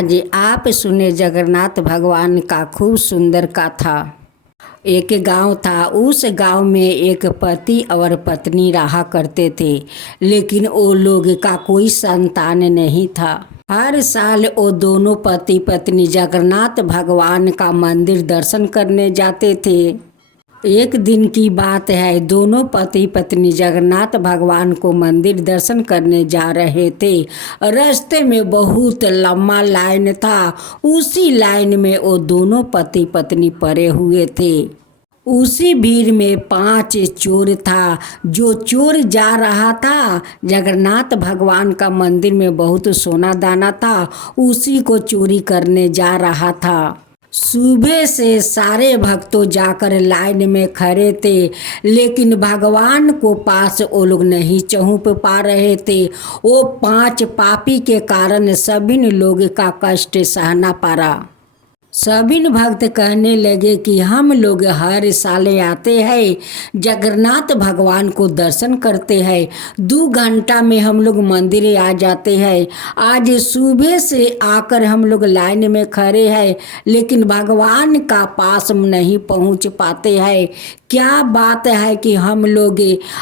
आज आप सुने जगन्नाथ भगवान का खूब सुंदर कथा। एक गांव था। उस गांव में एक पति और पत्नी रहा करते थे, लेकिन वो लोग का कोई संतान नहीं था। हर साल वो दोनों पति पत्नी जगन्नाथ भगवान का मंदिर दर्शन करने जाते थे। एक दिन की बात है, दोनों पति पत्नी जगन्नाथ भगवान को मंदिर दर्शन करने जा रहे थे। रास्ते में बहुत लंबा लाइन था। उसी लाइन में वो दोनों पति पत्नी पड़े हुए थे। उसी भीड़ में 5 चोर था। जो चोर जा रहा था, जगन्नाथ भगवान का मंदिर में बहुत सोना दाना था, उसी को चोरी करने जा रहा था। सुबह से सारे भक्तों जाकर लाइन में खड़े थे, लेकिन भगवान को पास वो लोग नहीं पहुंच पा रहे थे। वो 5 पापी के कारण सभी लोग का कष्ट सहना पड़ा। सभी भक्त कहने लगे कि हम लोग हर साल आते हैं, जगन्नाथ भगवान को दर्शन करते हैं, 2 घंटा में हम लोग मंदिर आ जाते हैं। आज सुबह से आकर हम लोग लाइन में खड़े हैं, लेकिन भगवान का पास नहीं पहुंच पाते हैं। क्या बात है कि हम लोग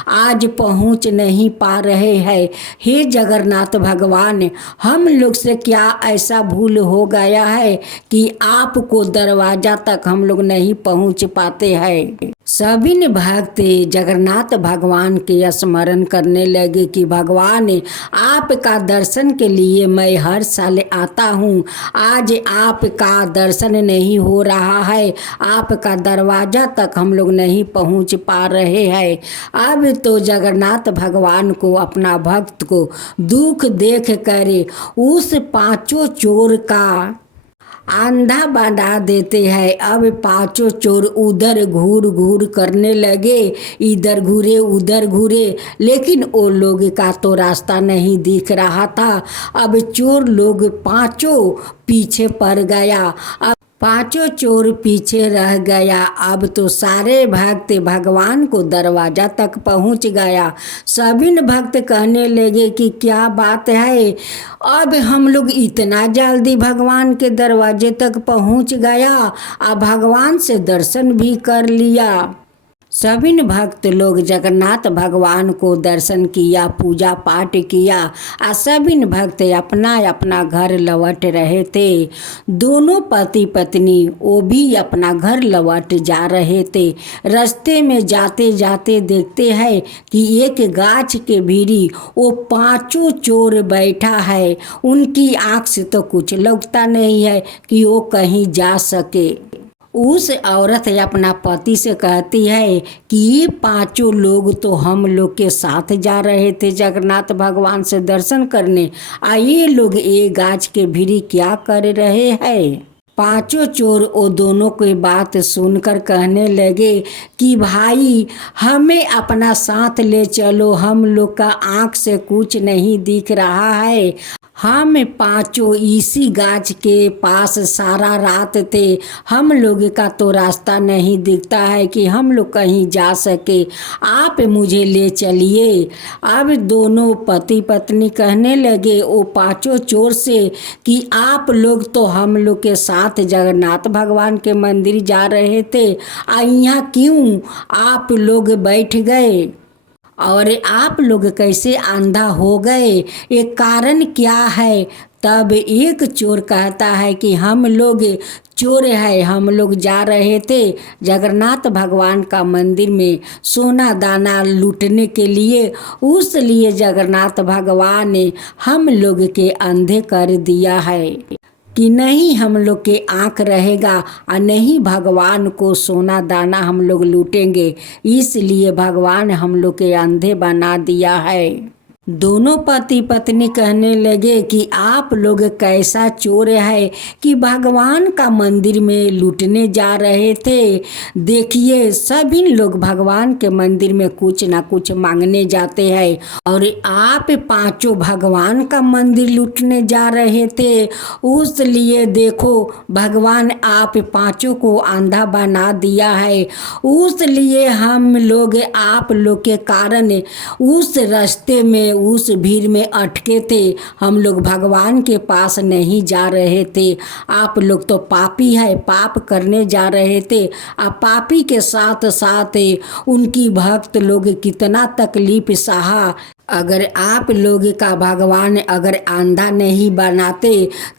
आज पहुंच नहीं पा रहे हैं। हे जगन्नाथ भगवान, हम लोग से क्या ऐसा भूल हो गया है कि आपको दरवाजा तक हम लोग नहीं पहुंच पाते हैं। सभी भक्त जगन्नाथ भगवान के स्मरण करने लगे कि भगवान, आपका दर्शन के लिए मैं हर साल आता हूँ, आज आपका दर्शन नहीं हो रहा है, आपका दरवाजा तक हम लोग नहीं पहुँच पा रहे हैं। अब तो जगन्नाथ भगवान को, अपना भक्त को दुख देख कर उस 5 चोर का अंधा बना देते हैं। अब 5 चोर उधर घूर घूर करने लगे, इधर घूरे उधर घूरे, लेकिन वो लोग का तो रास्ता नहीं दिख रहा था। अब चोर लोग 5 पीछे पड़ गया। अब 5 चोर पीछे रह गया। अब तो सारे भक्त भगवान को दरवाजा तक पहुंच गया। सभी भक्त कहने लगे कि क्या बात है, अब हम लोग इतना जल्दी भगवान के दरवाजे तक पहुंच गया, अब भगवान से दर्शन भी कर लिया। सभी भक्त लोग जगन्नाथ भगवान को दर्शन किया, पूजा पाठ किया और सभी भक्त अपना अपना घर लौट रहे थे। दोनों पति पत्नी वो भी अपना घर लौट जा रहे थे। रास्ते में जाते जाते देखते हैं कि एक गाछ के भीड़ी वो 5 चोर बैठा है। उनकी आँख से तो कुछ लगता नहीं है कि वो कहीं जा सके। उस औरत अपना पति से कहती है कि ये 5 लोग तो हम लोग के साथ जा रहे थे जगन्नाथ भगवान से दर्शन करने, ये लोग ये गाछ के भीड़ी क्या कर रहे हैं। 5 चोर वो दोनों की बात सुनकर कहने लगे कि भाई, हमें अपना साथ ले चलो, हम लोग का आँख से कुछ नहीं दिख रहा है। हम 5 इसी गाछ के पास सारा रात थे, हम लोग का तो रास्ता नहीं दिखता है कि हम लोग कहीं जा सके, आप मुझे ले चलिए। अब दोनों पति पत्नी कहने लगे वो 5 चोर से कि आप लोग तो हम लोग के साथ जगन्नाथ भगवान के मंदिर जा रहे थे, यहाँ क्यों आप लोग बैठ गए और आप लोग कैसे अंधा हो गए, ये कारण क्या है। तब एक चोर कहता है कि हम लोग चोर है, हम लोग जा रहे थे जगन्नाथ भगवान का मंदिर में सोना दाना लूटने के लिए, उस लिए जगन्नाथ भगवान ने हम लोग के अंधे कर दिया है कि नहीं हम लोग के आँख रहेगा और नहीं भगवान को सोना दाना हम लोग लूटेंगे, इसलिए भगवान हम लोग के अंधे बना दिया है। दोनों पति पत्नी कहने लगे कि आप लोग कैसा चोर है कि भगवान का मंदिर में लूटने जा रहे थे। देखिए, सभी लोग भगवान के मंदिर में कुछ ना कुछ मांगने जाते हैं, और आप 5 भगवान का मंदिर लूटने जा रहे थे। उस लिए देखो, भगवान आप 5 को अंधा बना दिया है। उस लिए हम लोग आप लोग के कारण उस रास्ते में उस भीड़ में अटके थे। हम लोग भगवान के पास नहीं जा रहे थे। आप लोग तो पापी है, पाप करने जा रहे थे। आप पापी के साथ साथ उनकी भक्त लोग कितना तकलीफ सहा। अगर आप लोग का भगवान अगर अंधा नहीं बनाते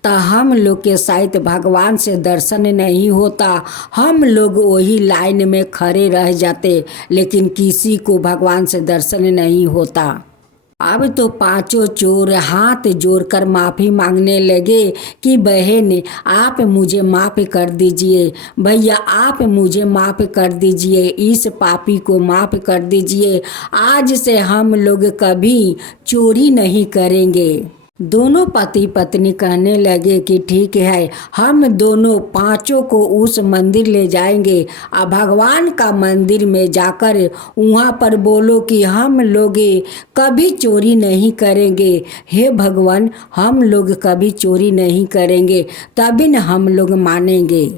तो हम लोग के शायद भगवान से दर्शन नहीं होता। हम लोग वही लाइन में खड़े रह जाते, लेकिन किसी को भगवान से दर्शन नहीं होता। अब तो पांचों चोर हाथ जोड़कर माफ़ी मांगने लगे कि बहन आप मुझे माफ़ कर दीजिए, भैया आप मुझे माफ़ कर दीजिए, इस पापी को माफ़ कर दीजिए। आज से हम लोग कभी चोरी नहीं करेंगे। दोनों पति पत्नी कहने लगे कि ठीक है, हम दोनों पांचों को उस मंदिर ले जाएंगे। अब भगवान का मंदिर में जाकर वहाँ पर बोलो कि हम लोग कभी चोरी नहीं करेंगे। हे भगवान, हम लोग कभी चोरी नहीं करेंगे, तभी न हम लोग मानेंगे।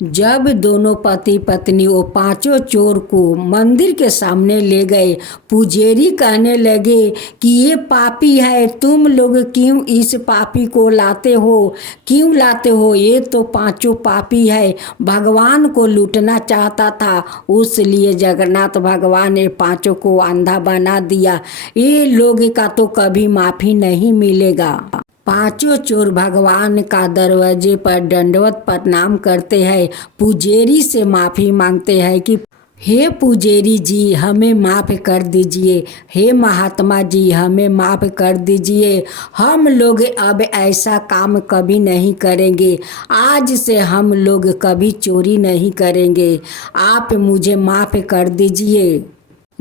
जब दोनों पति पत्नी वो पांचों चोर को मंदिर के सामने ले गए, पुजारी कहने लगे कि ये पापी है, तुम लोग क्यों इस पापी को लाते हो, क्यों लाते हो? ये तो पांचों पापी है, भगवान को लूटना चाहता था, उसलिए जगन्नाथ भगवान ने पांचों को अंधा बना दिया। ये लोग का तो कभी माफ़ी नहीं मिलेगा। पांचों चोर भगवान का दरवाजे पर दंडवत प्रणाम करते हैं, पुजारी से माफ़ी मांगते हैं कि हे पुजारी जी हमें माफ़ कर दीजिए, हे महात्मा जी हमें माफ़ कर दीजिए। हम लोग अब ऐसा काम कभी नहीं करेंगे। आज से हम लोग कभी चोरी नहीं करेंगे। आप मुझे माफ़ कर दीजिए।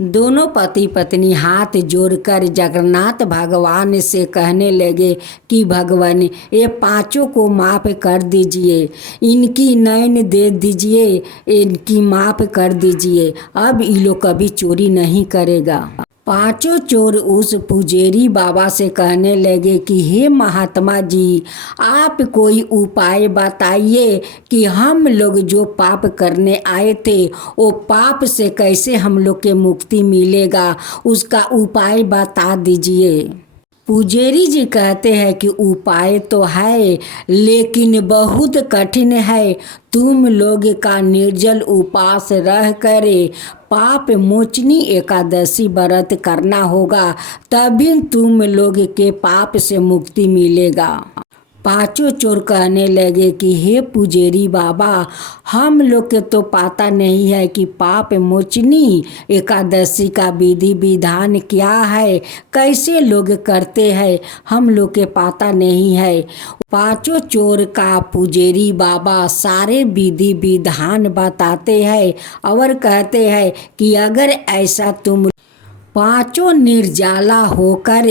दोनों पति पत्नी हाथ जोड़कर जगन्नाथ भगवान से कहने लगे कि भगवान ये पांचों को माफ़ कर दीजिए, इनकी नैन दे दीजिए, इनकी माफ़ कर दीजिए। अब ये लोग कभी चोरी नहीं करेगा। पांचों चोर उस पुजारी बाबा से कहने लगे कि हे महात्मा जी, आप कोई उपाय बताइए कि हम लोग जो पाप करने आए थे वो पाप से कैसे हम लोग के मुक्ति मिलेगा, उसका उपाय बता दीजिए। पुजारी जी कहते हैं कि उपाय तो है, लेकिन बहुत कठिन है। तुम लोग का निर्जल उपवास रह करे पाप मोचनी एकादशी व्रत करना होगा, तभी तुम लोग के पाप से मुक्ति मिलेगा। पांचों चोर कहने लगे कि हे पुजारी बाबा, हम लोग के तो पता नहीं है कि पाप मोचनी एकादशी का विधि विधान क्या है, कैसे लोग करते हैं, हम लोग के पता नहीं है। पांचों चोर का पुजारी बाबा सारे विधि विधान बताते हैं और कहते हैं कि अगर ऐसा तुम पांचों निर्जला होकर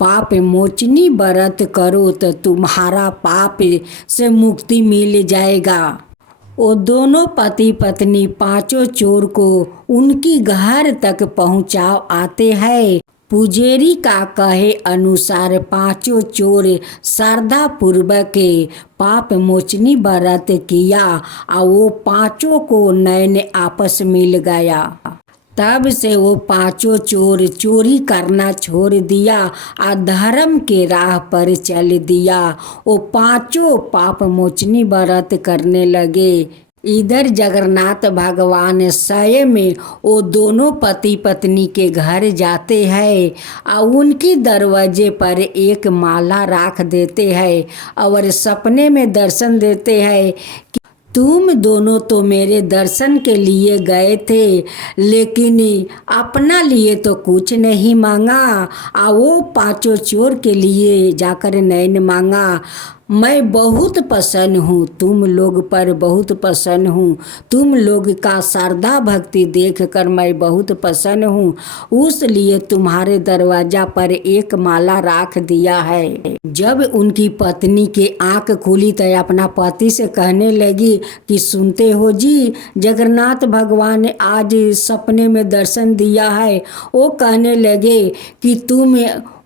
पाप मोचनी व्रत करो तो तुम्हारा पाप से मुक्ति मिल जाएगा। वो दोनों पति पत्नी पांचों चोर को उनकी घर तक पहुंचा आते हैं। पुजारी का कहे अनुसार पांचों चोर श्रद्धा पूर्वक पाप मोचनी व्रत किया और वो पांचों को नैन आपस मिल गया। तब से वो पांचों चोर चोरी करना छोड़ दिया और धर्म के राह पर चल दिया। वो पांचों पाप मोचनी व्रत करने लगे। इधर जगन्नाथ भगवान स्वयं में वो दोनों पति पत्नी के घर जाते हैं और उनकी दरवाजे पर एक माला रख देते हैं और सपने में दर्शन देते हैं कि तुम दोनों तो मेरे दर्शन के लिए गए थे, लेकिन अपना लिए तो कुछ नहीं मांगा और वो पांचों चोर के लिए जाकर नैन मांगा। मैं बहुत प्रसन्न हूँ, तुम लोग पर बहुत प्रसन्न हूँ, तुम लोग का श्रद्धा भक्ति देखकर मैं बहुत प्रसन्न हूँ, उसलिए तुम्हारे दरवाजा पर एक माला रख दिया है। जब उनकी पत्नी की आंख खुली तो अपना पति से कहने लगी कि सुनते हो जी, जगन्नाथ भगवान ने आज सपने में दर्शन दिया है। वो कहने लगे कि तुम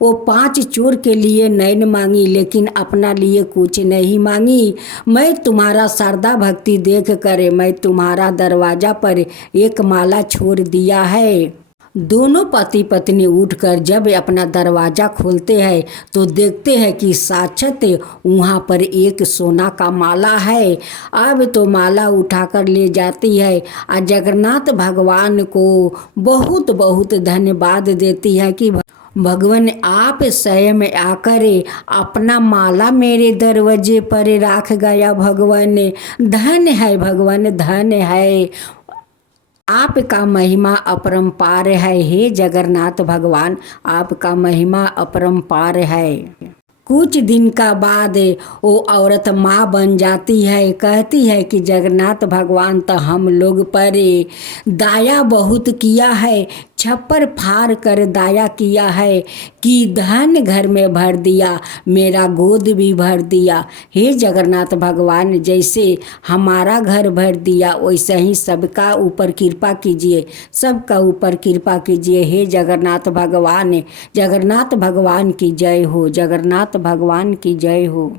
वो पांच चोर के लिए नैन मांगी, लेकिन अपना लिए कुछ नहीं मांगी। मैं तुम्हारा श्रद्धा भक्ति देख कर मैं तुम्हारा दरवाजा पर एक माला छोड़ दिया है। दोनों पति पत्नी उठकर जब अपना दरवाज़ा खोलते हैं तो देखते हैं कि साक्षात वहाँ पर एक सोना का माला है। अब तो माला उठाकर ले जाती है और जगन्नाथ भगवान को बहुत बहुत धन्यवाद देती है कि भगवान आप स्वयं आकर अपना माला मेरे दरवाजे पर रख गया। भगवान धन्य है, भगवान धन्य है, आपका महिमा अपरंपार है। हे जगन्नाथ भगवान, आपका महिमा अपरंपार है। कुछ दिन का बाद वो औरत माँ बन जाती है। कहती है कि जगन्नाथ भगवान तो हम लोग पर दया बहुत किया है, छप्पर फाड़ कर दया किया है कि धन घर में भर दिया, मेरा गोद भी भर दिया। हे जगन्नाथ भगवान, जैसे हमारा घर भर दिया वैसे ही सबका ऊपर कृपा कीजिए, सबका ऊपर कृपा कीजिए। हे जगन्नाथ भगवान, जगन्नाथ भगवान की जय हो, जगन्नाथ भगवान की जय हो।